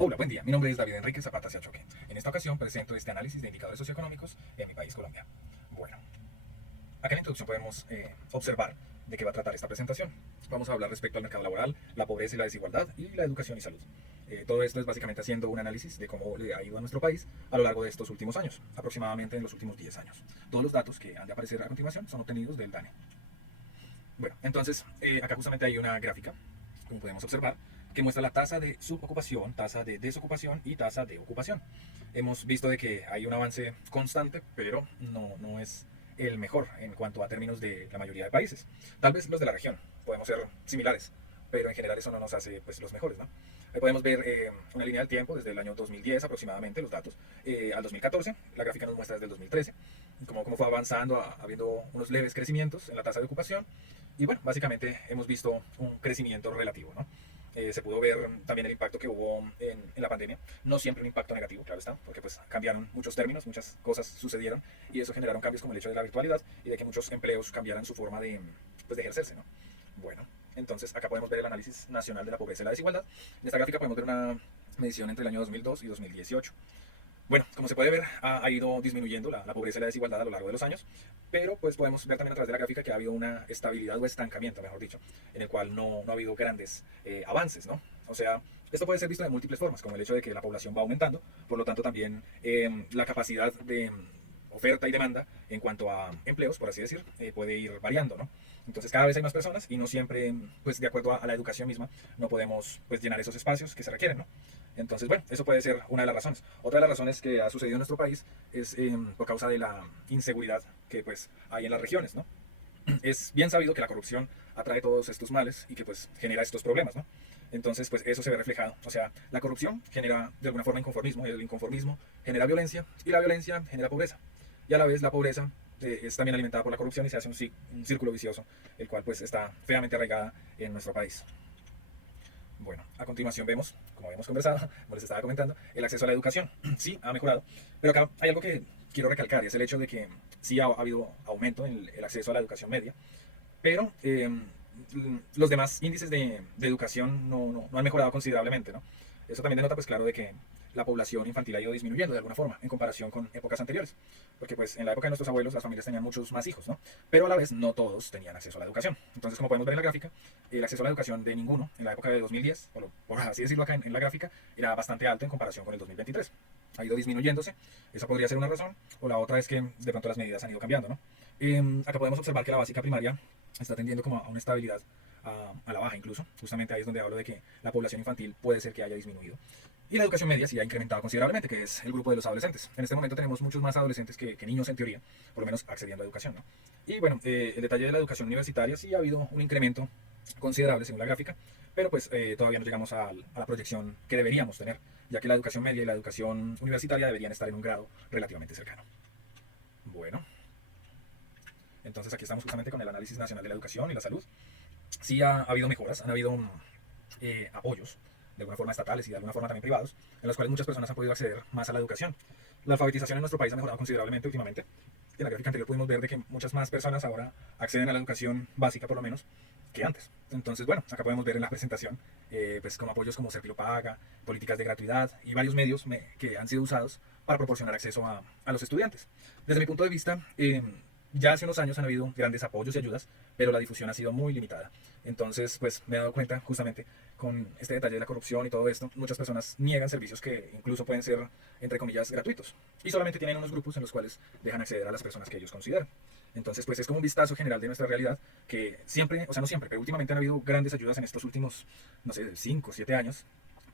Hola, buen día. Mi nombre es David Enrique Zapata Siachoque. En esta ocasión presento este análisis de indicadores socioeconómicos en mi país, Colombia. Bueno, acá en la introducción podemos observar de qué va a tratar esta presentación. Vamos a hablar respecto al mercado laboral, la pobreza y la desigualdad, y la educación y salud. Todo esto es básicamente haciendo un análisis de cómo le ha ido a nuestro país a lo largo de estos últimos años, aproximadamente en los últimos 10 años. Todos los datos que han de aparecer a continuación son obtenidos del DANE. Bueno, entonces, acá justamente hay una gráfica, como podemos observar, que muestra la tasa de subocupación, tasa de desocupación y tasa de ocupación. Hemos visto de que hay un avance constante, pero no es el mejor en cuanto a términos de la mayoría de países. Tal vez los de la región podemos ser similares, pero en general eso no nos hace pues, los mejores, ¿no? Ahí podemos ver una línea del tiempo desde el año 2010 aproximadamente, los datos, al 2014. La gráfica nos muestra desde el 2013 cómo fue avanzando, habiendo unos leves crecimientos en la tasa de ocupación. Y bueno, básicamente hemos visto un crecimiento relativo, ¿no? Se pudo ver también el impacto que hubo en la pandemia. No siempre un impacto negativo, claro está, porque pues cambiaron muchos términos, muchas cosas sucedieron y eso generaron cambios como el hecho de la virtualidad y de que muchos empleos cambiaran su forma pues, de ejercerse, ¿no? Bueno, entonces acá podemos ver el análisis nacional de la pobreza y la desigualdad. En esta gráfica podemos ver una medición entre el año 2002 y 2018. Bueno, como se puede ver, ha ido disminuyendo la pobreza y la desigualdad a lo largo de los años, pero pues podemos ver también a través de la gráfica que ha habido una estabilidad o estancamiento, mejor dicho, en el cual no ha habido grandes avances, ¿no? O sea, esto puede ser visto de múltiples formas, como el hecho de que la población va aumentando, por lo tanto también la capacidad de oferta y demanda en cuanto a empleos, por así decir, puede ir variando, ¿no? Entonces cada vez hay más personas y no siempre, pues de acuerdo a la educación misma, no podemos pues llenar esos espacios que se requieren, ¿no? Entonces, bueno, eso puede ser una de las razones. Otra de las razones que ha sucedido en nuestro país es por causa de la inseguridad que pues hay en las regiones, ¿no? Es bien sabido que la corrupción atrae todos estos males y que pues genera estos problemas, ¿no? Entonces, pues eso se ve reflejado. O sea, la corrupción genera de alguna forma inconformismo, y el inconformismo genera violencia y la violencia genera pobreza. Y a la vez la pobreza es también alimentada por la corrupción y se hace un círculo vicioso, el cual pues está feamente arraigada en nuestro país. Bueno, a continuación vemos, como habíamos conversado, como les estaba comentando, el acceso a la educación. Sí, ha mejorado, pero acá hay algo que quiero recalcar y es el hecho de que sí ha habido aumento en el acceso a la educación media, pero los demás índices de educación no han mejorado considerablemente, ¿no? Eso también denota, pues claro, de que la población infantil ha ido disminuyendo de alguna forma en comparación con épocas anteriores. Porque pues en la época de nuestros abuelos las familias tenían muchos más hijos, ¿no? Pero a la vez no todos tenían acceso a la educación. Entonces, como podemos ver en la gráfica, el acceso a la educación de ninguno en la época de 2010, por así decirlo acá en la gráfica, era bastante alto en comparación con el 2023. Ha ido disminuyéndose, esa podría ser una razón, o la otra es que de pronto las medidas han ido cambiando, ¿no? Acá podemos observar que la básica primaria está tendiendo como a una estabilidad a la baja incluso. Justamente ahí es donde hablo de que la población infantil puede ser que haya disminuido. Y la educación media sí ha incrementado considerablemente, que es el grupo de los adolescentes. En este momento tenemos muchos más adolescentes que niños en teoría, por lo menos accediendo a educación, ¿no? Y bueno, el detalle de la educación universitaria sí ha habido un incremento considerable según la gráfica, pero pues todavía no llegamos a la proyección que deberíamos tener, ya que la educación media y la educación universitaria deberían estar en un grado relativamente cercano. Bueno, entonces aquí estamos justamente con el análisis nacional de la educación y la salud. Sí ha habido mejoras, han habido apoyos, de alguna forma estatales y de alguna forma también privados, en los cuales muchas personas han podido acceder más a la educación. La alfabetización en nuestro país ha mejorado considerablemente últimamente. En la gráfica anterior pudimos ver de que muchas más personas ahora acceden a la educación básica, por lo menos, que antes. Entonces, bueno, acá podemos ver en la presentación, pues como apoyos como Serpilo Paga, políticas de gratuidad y varios medios que han sido usados para proporcionar acceso a los estudiantes. Desde mi punto de vista, ya hace unos años han habido grandes apoyos y ayudas, pero la difusión ha sido muy limitada. Entonces, pues me he dado cuenta justamente con este detalle de la corrupción y todo esto, muchas personas niegan servicios que incluso pueden ser, entre comillas, gratuitos. Y solamente tienen unos grupos en los cuales dejan acceder a las personas que ellos consideran. Entonces, pues es como un vistazo general de nuestra realidad que siempre, o sea, no siempre, pero últimamente han habido grandes ayudas en estos últimos, no sé, 5 o 7 años,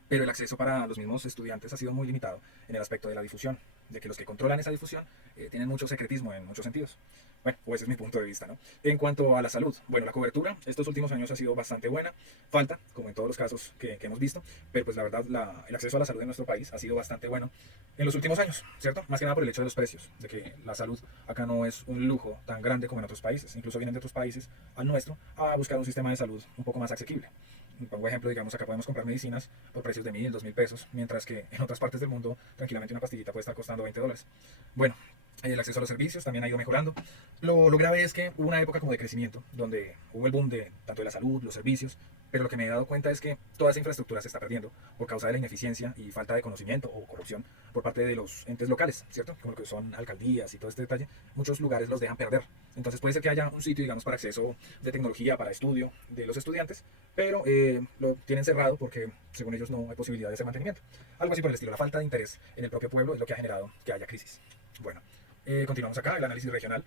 pero el acceso para los mismos estudiantes ha sido muy limitado en el aspecto de la difusión, de que los que controlan esa difusión tienen mucho secretismo en muchos sentidos. Bueno, pues ese es mi punto de vista, ¿no? En cuanto a la salud, bueno, la cobertura estos últimos años ha sido bastante buena, falta, como en todos los casos que hemos visto, pero pues la verdad el acceso a la salud en nuestro país ha sido bastante bueno en los últimos años, ¿cierto? Más que nada por el hecho de los precios, de que la salud acá no es un lujo tan grande como en otros países, incluso vienen de otros países al nuestro a buscar un sistema de salud un poco más asequible. Pongo ejemplo, digamos, acá podemos comprar medicinas por precios de 1000, 2000 pesos, mientras que en otras partes del mundo tranquilamente una pastillita puede estar costando $20. Bueno, el acceso a los servicios también ha ido mejorando. Lo grave es que hubo una época como de crecimiento, donde hubo el boom de tanto de la salud, los servicios, pero lo que me he dado cuenta es que toda esa infraestructura se está perdiendo por causa de la ineficiencia y falta de conocimiento o corrupción por parte de los entes locales, ¿cierto? Como lo que son alcaldías y todo este detalle, muchos lugares los dejan perder. Entonces puede ser que haya un sitio, digamos, para acceso de tecnología, para estudio de los estudiantes, pero lo tienen cerrado porque, según ellos, no hay posibilidad de ese mantenimiento. Algo así por el estilo. La falta de interés en el propio pueblo es lo que ha generado que haya crisis. Bueno, continuamos acá, el análisis regional.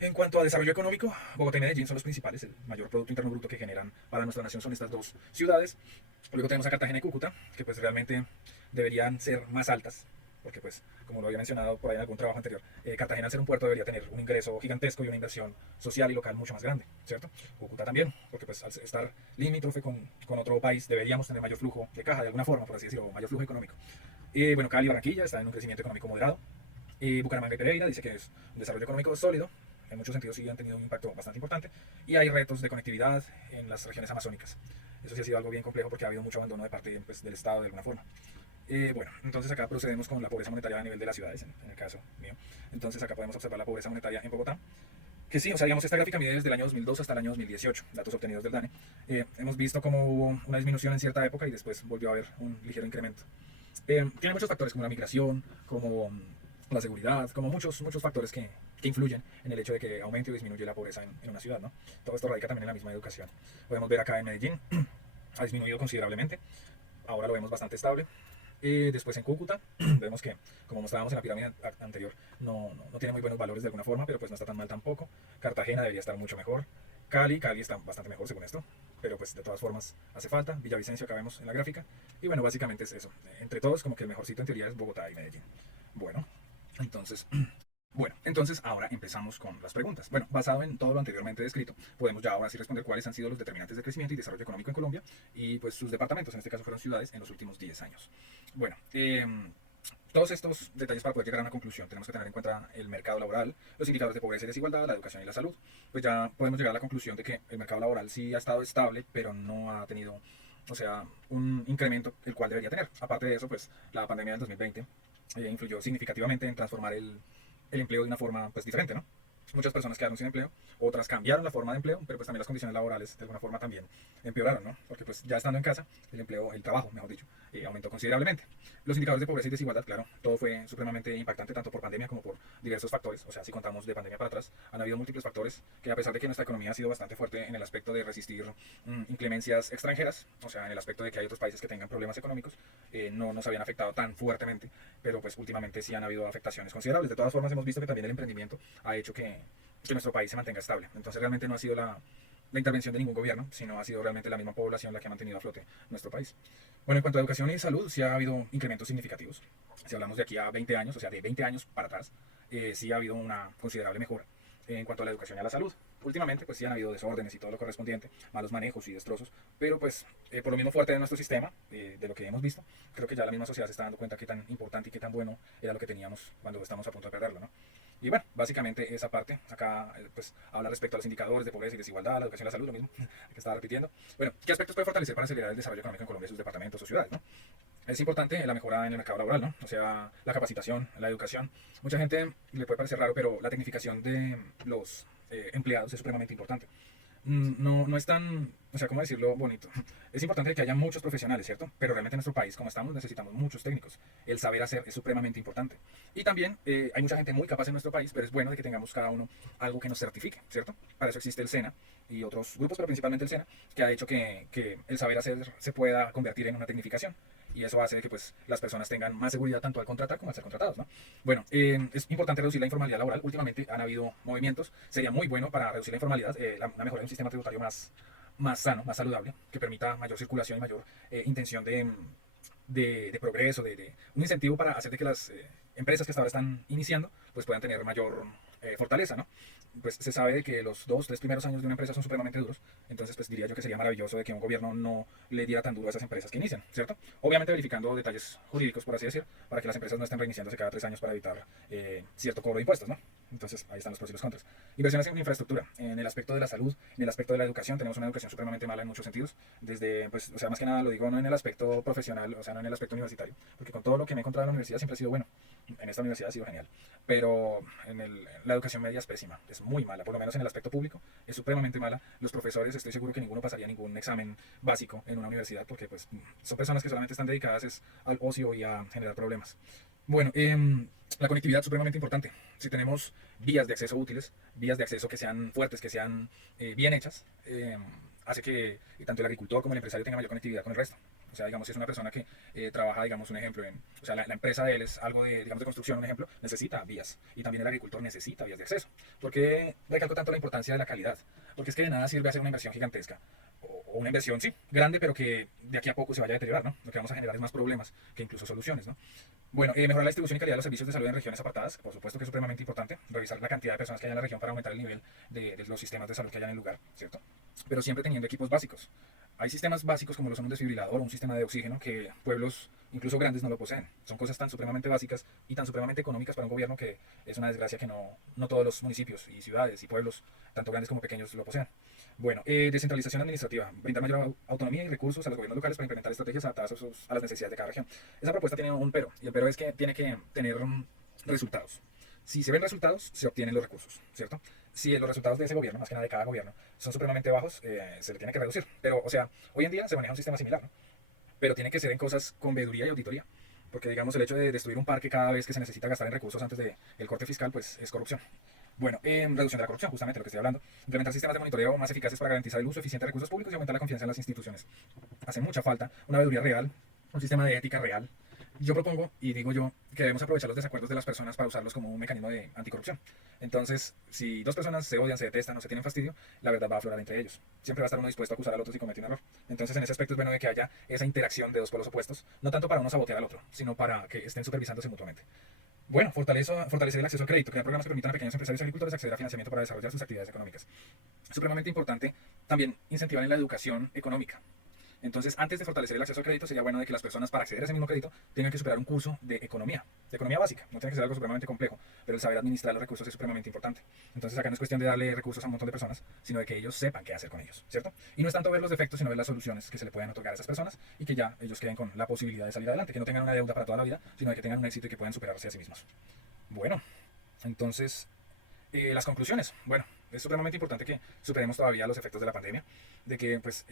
En cuanto a desarrollo económico, Bogotá y Medellín son los principales, el mayor Producto Interno Bruto que generan para nuestra nación son estas dos ciudades. Luego tenemos a Cartagena y Cúcuta, que pues realmente deberían ser más altas, porque pues, como lo había mencionado por ahí en algún trabajo anterior, Cartagena al ser un puerto debería tener un ingreso gigantesco y una inversión social y local mucho más grande, ¿cierto? Cúcuta también, porque pues al estar limítrofe con otro país deberíamos tener mayor flujo de caja de alguna forma, por así decirlo, mayor flujo económico. Bueno, Cali y Barranquilla están en un crecimiento económico moderado. Bucaramanga y Pereira dice que es un desarrollo económico sólido, en muchos sentidos sí han tenido un impacto bastante importante, y hay retos de conectividad en las regiones amazónicas. Eso sí ha sido algo bien complejo porque ha habido mucho abandono de parte pues, del Estado de alguna forma. Bueno, entonces acá procedemos con la pobreza monetaria a nivel de las ciudades, en el caso mío. Entonces acá podemos observar la pobreza monetaria en Bogotá, que sí, o sea, digamos, esta gráfica mide desde el año 2002 hasta el año 2018, datos obtenidos del DANE. Hemos visto cómo hubo una disminución en cierta época y después volvió a haber un ligero incremento. Tiene muchos factores como la migración, como la seguridad, como muchos factores que influyen en el hecho de que aumente o disminuye la pobreza en una ciudad, ¿no? Todo esto radica también en la misma educación. Podemos ver acá en Medellín, ha disminuido considerablemente, ahora lo vemos bastante estable. Después en Cúcuta, vemos que, como mostrábamos en la pirámide anterior, no tiene muy buenos valores de alguna forma, pero pues no está tan mal tampoco. Cartagena debería estar mucho mejor. Cali está bastante mejor según esto, pero pues de todas formas hace falta. Villavicencio acá vemos en la gráfica. Y bueno, básicamente es eso. Entre todos, como que el mejorcito en teoría es Bogotá y Medellín. Bueno, entonces ahora empezamos con las preguntas. Bueno, basado en todo lo anteriormente descrito, podemos ya ahora sí responder cuáles han sido los determinantes de crecimiento y desarrollo económico en Colombia y pues sus departamentos, en este caso fueron ciudades, en los últimos 10 años. Bueno, todos estos detalles para poder llegar a una conclusión tenemos que tener en cuenta el mercado laboral, los indicadores de pobreza y desigualdad, la educación y la salud. Pues ya podemos llegar a la conclusión de que el mercado laboral sí ha estado estable, pero no ha tenido, o sea, un incremento el cual debería tener. Aparte de eso, pues la pandemia del 2020 influyó significativamente en transformar el empleo de una forma pues diferente, ¿no? Muchas personas quedaron sin empleo, otras cambiaron la forma de empleo, pero pues también las condiciones laborales de alguna forma también empeoraron, ¿no? Porque pues ya estando en casa, el empleo, el trabajo, mejor dicho, aumentó considerablemente. Los indicadores de pobreza y desigualdad, claro, todo fue supremamente impactante tanto por pandemia como por diversos factores, o sea, si contamos de pandemia para atrás, han habido múltiples factores que a pesar de que nuestra economía ha sido bastante fuerte en el aspecto de resistir inclemencias extranjeras, o sea, en el aspecto de que hay otros países que tengan problemas económicos, no nos habían afectado tan fuertemente, pero pues últimamente sí han habido afectaciones considerables. De todas formas, hemos visto que también el emprendimiento ha hecho que nuestro país se mantenga estable. Entonces realmente no ha sido la intervención de ningún gobierno, sino ha sido realmente la misma población la que ha mantenido a flote nuestro país. Bueno, en cuanto a educación y salud, sí ha habido incrementos significativos. Si hablamos de aquí a 20 años, o sea, de 20 años para atrás, sí ha habido una considerable mejora en cuanto a la educación y a la salud. Últimamente, pues sí han habido desórdenes y todo lo correspondiente, malos manejos y destrozos, pero pues por lo mismo fuerte de nuestro sistema, de lo que hemos visto, creo que ya la misma sociedad se está dando cuenta qué tan importante y qué tan bueno era lo que teníamos cuando estamos a punto de perderlo, ¿no? Y bueno, básicamente esa parte, acá pues habla respecto a los indicadores de pobreza y desigualdad, la educación y la salud, lo mismo que estaba repitiendo. Bueno, ¿qué aspectos puede fortalecer para acelerar el desarrollo económico en Colombia y sus departamentos o ciudades, ¿no? Es importante la mejora en el mercado laboral, ¿no? O sea, la capacitación, la educación. Mucha gente le puede parecer raro, pero la tecnificación de los empleados es supremamente importante. No es tan, o sea, ¿cómo decirlo bonito? Es importante que haya muchos profesionales, ¿cierto? Pero realmente en nuestro país, como estamos, necesitamos muchos técnicos. El saber hacer es supremamente importante. Y también hay mucha gente muy capaz en nuestro país, pero es bueno de que tengamos cada uno algo que nos certifique, ¿cierto? Para eso existe el SENA y otros grupos, pero principalmente el SENA, que ha hecho que el saber hacer se pueda convertir en una tecnificación. Y eso hace que pues, las personas tengan más seguridad tanto al contratar como al ser contratados, ¿no? Bueno, es importante reducir la informalidad laboral. Últimamente han habido movimientos. Sería muy bueno para reducir la informalidad, la mejora de un sistema tributario más sano, más saludable, que permita mayor circulación y mayor intención de progreso, de un incentivo para hacer de que las empresas que hasta ahora están iniciando pues puedan tener mayor fortaleza, ¿no? Pues se sabe de que los 2, 3 primeros años de una empresa son supremamente duros, entonces pues diría yo que sería maravilloso de que un gobierno no le diera tan duro a esas empresas que inician, ¿cierto? Obviamente verificando detalles jurídicos, por así decir, para que las empresas no estén reiniciándose cada 3 años para evitar cierto cobro de impuestos, ¿no? Entonces, ahí están los pros y los contras. Inversiones en infraestructura. En el aspecto de la salud, en el aspecto de la educación, tenemos una educación supremamente mala en muchos sentidos. Desde, pues, o sea, más que nada lo digo no en el aspecto profesional, o sea, no en el aspecto universitario, porque con todo lo que me he encontrado en la universidad siempre ha sido bueno. En esta universidad ha sido genial. Pero la educación media es pésima, es muy mala, por lo menos en el aspecto público, es supremamente mala. Los profesores, estoy seguro que ninguno pasaría ningún examen básico en una universidad, porque pues son personas que solamente están dedicadas al ocio y a generar problemas. Bueno, la conectividad es supremamente importante. Si tenemos vías de acceso útiles, vías de acceso que sean fuertes, que sean bien hechas, hace que tanto el agricultor como el empresario tengan mayor conectividad con el resto. O sea, digamos, si es una persona que trabaja, digamos, un ejemplo, o sea, la empresa de él es algo de, digamos, de construcción, un ejemplo, necesita vías. Y también el agricultor necesita vías de acceso. ¿Por qué recalco tanto la importancia de la calidad? Porque es que de nada sirve hacer una inversión gigantesca o una inversión, sí, grande, pero que de aquí a poco se vaya a deteriorar, ¿no? Lo que vamos a generar es más problemas que incluso soluciones, ¿no? Bueno, mejorar la distribución y calidad de los servicios de salud en regiones apartadas, por supuesto que es supremamente importante. Revisar la cantidad de personas que hay en la región para aumentar el nivel de los sistemas de salud que hay en el lugar, ¿cierto? Pero siempre teniendo equipos básicos. Hay sistemas básicos como lo son un desfibrilador o un sistema de oxígeno que pueblos, incluso grandes, no lo poseen. Son cosas tan supremamente básicas y tan supremamente económicas para un gobierno que es una desgracia que no todos los municipios y ciudades y pueblos, tanto grandes como pequeños, lo poseen. Bueno, descentralización administrativa, brindar mayor autonomía y recursos a los gobiernos locales para implementar estrategias adaptadas a las necesidades de cada región. Esa propuesta tiene un pero, y el pero es que tiene que tener resultados. Si se ven resultados, se obtienen los recursos, ¿cierto? Si los resultados de ese gobierno, más que nada de cada gobierno, son supremamente bajos, se le tiene que reducir. Pero, o sea, hoy en día se maneja un sistema similar, ¿no? Pero tiene que ser en cosas con veeduría y auditoría. Porque, digamos, el hecho de destruir un parque cada vez que se necesita gastar en recursos antes del corte fiscal, pues es corrupción. Bueno, reducción de la corrupción, justamente lo que estoy hablando. Implementar sistemas de monitoreo más eficaces para garantizar el uso eficiente de recursos públicos y aumentar la confianza en las instituciones. Hace mucha falta una veeduría real, un sistema de ética real. Yo propongo y digo yo que debemos aprovechar los desacuerdos de las personas para usarlos como un mecanismo de anticorrupción. Entonces, si dos personas se odian, se detestan o se tienen fastidio, la verdad va a aflorar entre ellos. Siempre va a estar uno dispuesto a acusar al otro si comete un error. Entonces, en ese aspecto es bueno de que haya esa interacción de dos polos opuestos, no tanto para uno sabotear al otro, sino para que estén supervisándose mutuamente. Bueno, fortalecer el acceso al crédito, crear programas que permitan a pequeños empresarios y agricultores acceder a financiamiento para desarrollar sus actividades económicas. Es supremamente importante también incentivar en la educación económica. Entonces, antes de fortalecer el acceso al crédito, sería bueno de que las personas para acceder a ese mismo crédito tengan que superar un curso de economía básica. No tiene que ser algo supremamente complejo, pero el saber administrar los recursos es supremamente importante. Entonces, acá no es cuestión de darle recursos a un montón de personas, sino de que ellos sepan qué hacer con ellos, ¿cierto? Y no es tanto ver los defectos, sino ver las soluciones que se le pueden otorgar a esas personas y que ya ellos queden con la posibilidad de salir adelante, que no tengan una deuda para toda la vida, sino de que tengan un éxito y que puedan superarse a sí mismos. Bueno, entonces, las conclusiones. Bueno, es supremamente importante que superemos todavía los efectos de la pandemia, de que, pues,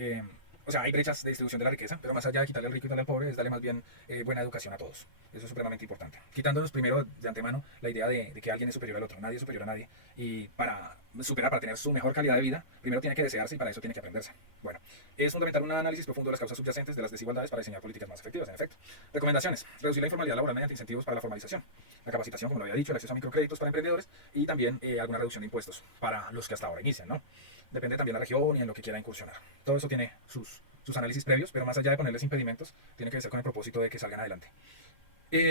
o sea, hay brechas de distribución de la riqueza, pero más allá de quitarle al rico y darle al pobre, es darle más bien buena educación a todos. Eso es supremamente importante. Quitándonos primero de antemano la idea de que alguien es superior al otro. Nadie es superior a nadie. Y para superar, para tener su mejor calidad de vida, primero tiene que desearse y para eso tiene que aprenderse. Bueno, es fundamental un análisis profundo de las causas subyacentes de las desigualdades para diseñar políticas más efectivas, en efecto. Recomendaciones. Reducir la informalidad laboral mediante incentivos para la formalización. La capacitación, como lo había dicho, el acceso a microcréditos para emprendedores y también alguna reducción de impuestos para los que hasta ahora inician, ¿no? Depende también de la región y en lo que quiera incursionar. Todo eso tiene sus análisis previos, pero más allá de ponerles impedimentos, tiene que ser con el propósito de que salgan adelante.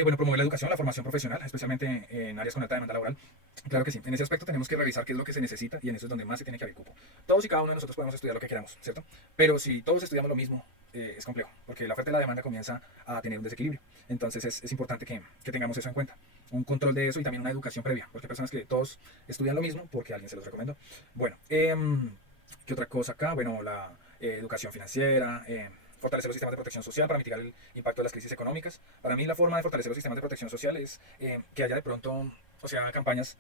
Bueno, promover la educación, la formación profesional, especialmente en áreas con alta demanda laboral. Claro que sí, en ese aspecto tenemos que revisar qué es lo que se necesita y en eso es donde más se tiene que abrir cupo. Todos y cada uno de nosotros podemos estudiar lo que queramos, ¿cierto? Pero si todos estudiamos lo mismo, es complejo, porque la oferta y la demanda comienza a tener un desequilibrio. Entonces es importante que tengamos eso en cuenta. Un control de eso y también una educación previa, porque hay personas que todos estudian lo mismo porque alguien se los recomendó. Bueno, ¿qué otra cosa acá? Bueno, la educación financiera, fortalecer los sistemas de protección social para mitigar el impacto de las crisis económicas. Para mí la forma de fortalecer los sistemas de protección social es que haya de pronto, o sea, campañas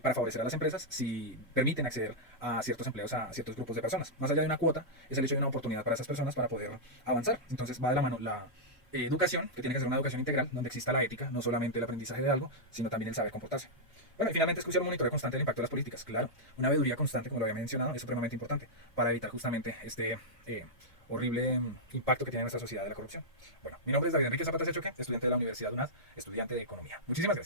para favorecer a las empresas si permiten acceder a ciertos empleos a ciertos grupos de personas. Más allá de una cuota, es el hecho de una oportunidad para esas personas para poder avanzar. Entonces va de la mano la educación, que tiene que ser una educación integral, donde exista la ética, no solamente el aprendizaje de algo, sino también el saber comportarse. Bueno, y finalmente es crucial un monitoreo constante del impacto de las políticas. Claro, una veeduría constante, como lo había mencionado, es supremamente importante para evitar justamente este horrible impacto que tiene en nuestra sociedad de la corrupción. Bueno, mi nombre es David Enrique Zapata Sechoque, estudiante de la Universidad UNAD, estudiante de Economía. Muchísimas gracias.